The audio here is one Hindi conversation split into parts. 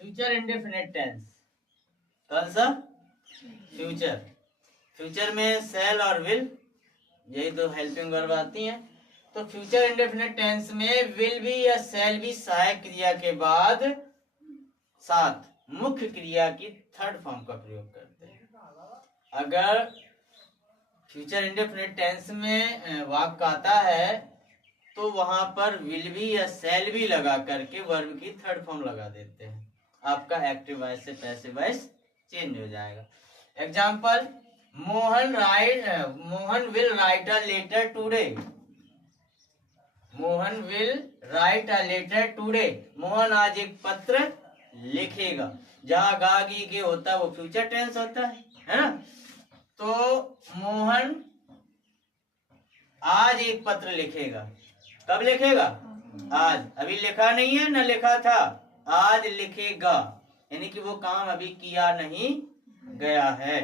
Future indefinite tense. कौन सा? फ्यूचर। फ्यूचर में सेल और विल, यही दो हेल्पिंग वर्ब आती हैं। तो फ्यूचर इंडेफिनिट टेंस में विल भी या सेल भी सहायक क्रिया के बाद साथ मुख्य क्रिया की थर्ड फॉर्म का प्रयोग करते हैं। अगर फ्यूचर इंडेफिनिट टेंस में वाक्य आता है तो वहां पर विल भी या सेल भी लगा करके वर्ब की थर्ड फॉर्म लगा देते हैं। आपका एक्टिव वॉइस से पैसिव वॉइस चेंज हो जाएगा। Example, Mohan will write a letter today. Mohan will write a letter today. Mohan आज एक पत्र लिखेगा। जहां गागी के होता है वो फ्यूचर टेंस होता है ना। तो मोहन आज एक पत्र लिखेगा। कब लिखेगा? आज। अभी लिखा नहीं है, ना लिखा था, आज लिखेगा। यानी कि वो काम अभी किया नहीं गया है।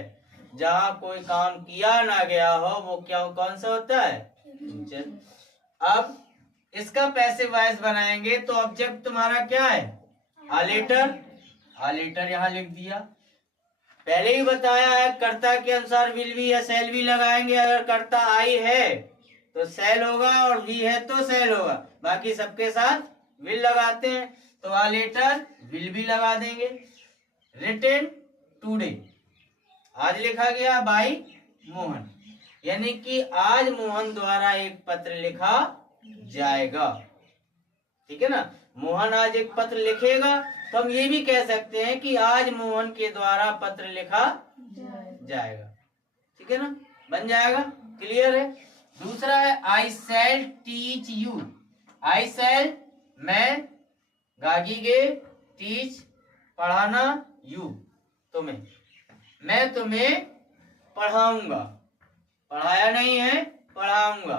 जहां कोई काम किया ना गया हो वो क्या, कौन सा होता है? फ्यूचर। अब इसका पैसिव वॉइस बनाएंगे तो ऑब्जेक्ट तुम्हारा क्या है? आ लेटर। आ लेटर यहां लिख दिया। पहले ही बताया है कर्ता के अनुसार विल भी या सेल भी लगाएंगे। अगर कर्ता आई है तो सेल होगा और वी है तो सेल होगा। बाकी सबके साथ विल लगाते हैं तो आ लेटर विल भी लगा देंगे। रिटन टुडे, आज लिखा गया बाय मोहन, यानी कि आज मोहन द्वारा एक पत्र लिखा जाएगा। ठीक है ना। मोहन आज एक पत्र लिखेगा तो हम ये भी कह सकते हैं कि आज मोहन के द्वारा पत्र लिखा जाएगा। ठीक है ना, बन जाएगा। क्लियर है। दूसरा है आई शैल टीच यू। आई शैल मैं, गागी गे, टीच पढ़ाना, यू तुम्हें, मैं तुम्हें पढ़ाऊंगा। पढ़ाया नहीं है, पढ़ाऊंगा।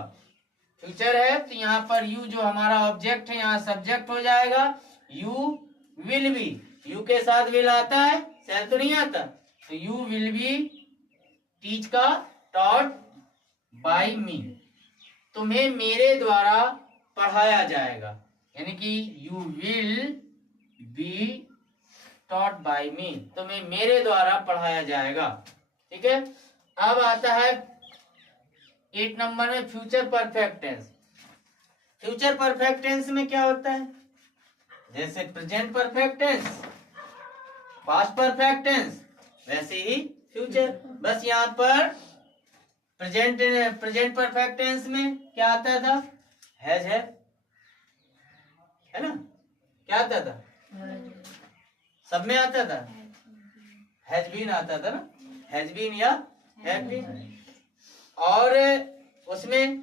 फ्यूचर है तो यहाँ पर यू जो हमारा ऑब्जेक्ट है यहाँ सब्जेक्ट हो जाएगा। यू विल बी, यू के साथ विल आता है, सेल तो नहीं आता। तो यू विल बी टीच का टॉट बाय मी, तुम्हें मेरे द्वारा पढ़ाया जाएगा। यानी कि you will be taught by me, तुम्हें मेरे द्वारा पढ़ाया जाएगा। ठीक है। अब आता है 8 नंबर में future perfect tense. Future perfect tense में क्या होता है? जैसे present perfect tense, past perfect tense, वैसे ही फ्यूचर। बस यहाँ पर प्रेजेंट परफेक्ट टेंस में क्या आता था? हैज है ना। क्या आता था? सब में आता था, हैज बीन आता था ना, हैज बीन या हैव बीन। और उसमें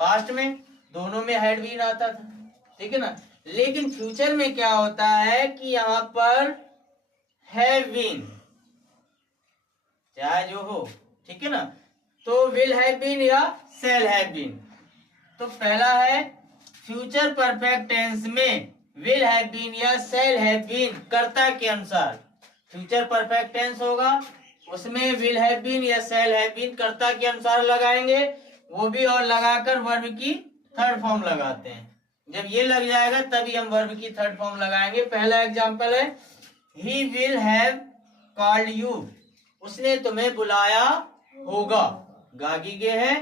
पास्ट में दोनों में हैड बीन आता था। ठीक है ना। लेकिन फ्यूचर में क्या होता है कि यहाँ पर हैव बीन चाहे जो हो। ठीक है ना। तो विल हैव बीन या शैल हैव बीन। तो पहला है फ्यूचर परफेक्ट टेंस में विल हैव बीन या शैल हैव बीन कर्ता के अनुसार। फ्यूचर परफेक्ट टेंस होगा उसमें विल हैव बीन या शैल हैव बीन कर्ता के अनुसार लगाएंगे। वो भी और लगाकर वर्ब की थर्ड फॉर्म लगाते हैं। जब ये लग जाएगा तभी हम वर्ब की थर्ड फॉर्म लगाएंगे। पहला एग्जांपल है he will have called you, उसने तुम्हें बुलाया होगा। गागी गे है,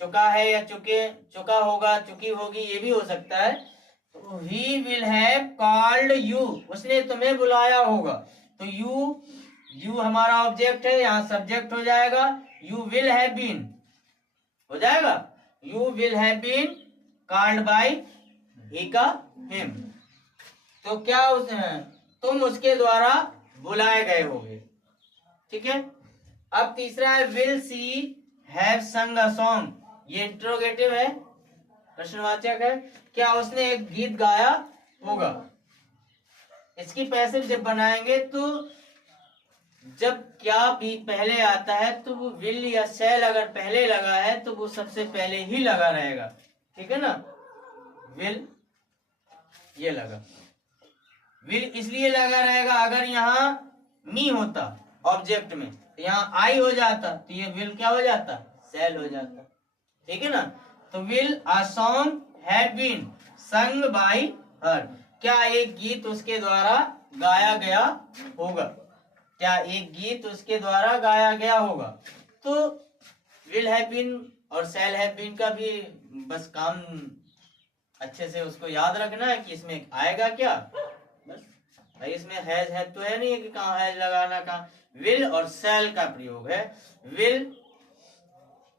चुका है या चुका होगा, चुकी होगी, ये भी हो सकता है। तो he will have called you, उसने तुम्हें बुलाया होगा। तो यू हमारा ऑब्जेक्ट है, यहाँ सब्जेक्ट हो जाएगा। यू विल हैव बीन हो जाएगा। You will have been called by he का हिम, तो क्या तुम उसके द्वारा बुलाए गए होगे। ठीक है। अब तीसरा है विल सी हैव संग अ सॉन्ग। ये इंट्रोगेटिव है, प्रश्नवाचक है। क्या उसने एक गीत गाया होगा। इसकी पैसिव जब बनाएंगे तो जब क्या भी पहले आता है तो वो विल या शैल अगर पहले लगा है तो वो सबसे पहले ही लगा रहेगा। ठीक है ना। विल ये लगा, विल इसलिए लगा रहेगा, अगर यहाँ मी होता ऑब्जेक्ट में तो यहाँ आई हो जाता तो ये विल क्या हो जाता, शैल हो जाता। ठीक है ना। तो will a song have been sung by her, क्या एक गीत उसके द्वारा गाया गया होगा? क्या एक गीत उसके द्वारा गाया गया होगा? तो विल हैव बीन और शैल हैव बीन का भी बस काम अच्छे से उसको याद रखना है कि इसमें आएगा क्या, बस भाई इसमें हैज तो है नहीं कि कहाँ हैज लगाना, कहाँ विल और शैल का प्रयोग है। विल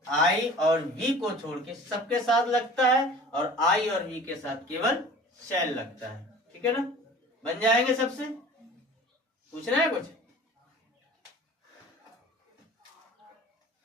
आई और वी को छोड़ के सबके साथ लगता है और आई और वी के साथ केवल शैल लगता है। ठीक है ना, बन जाएंगे सबसे? पूछना है कुछ?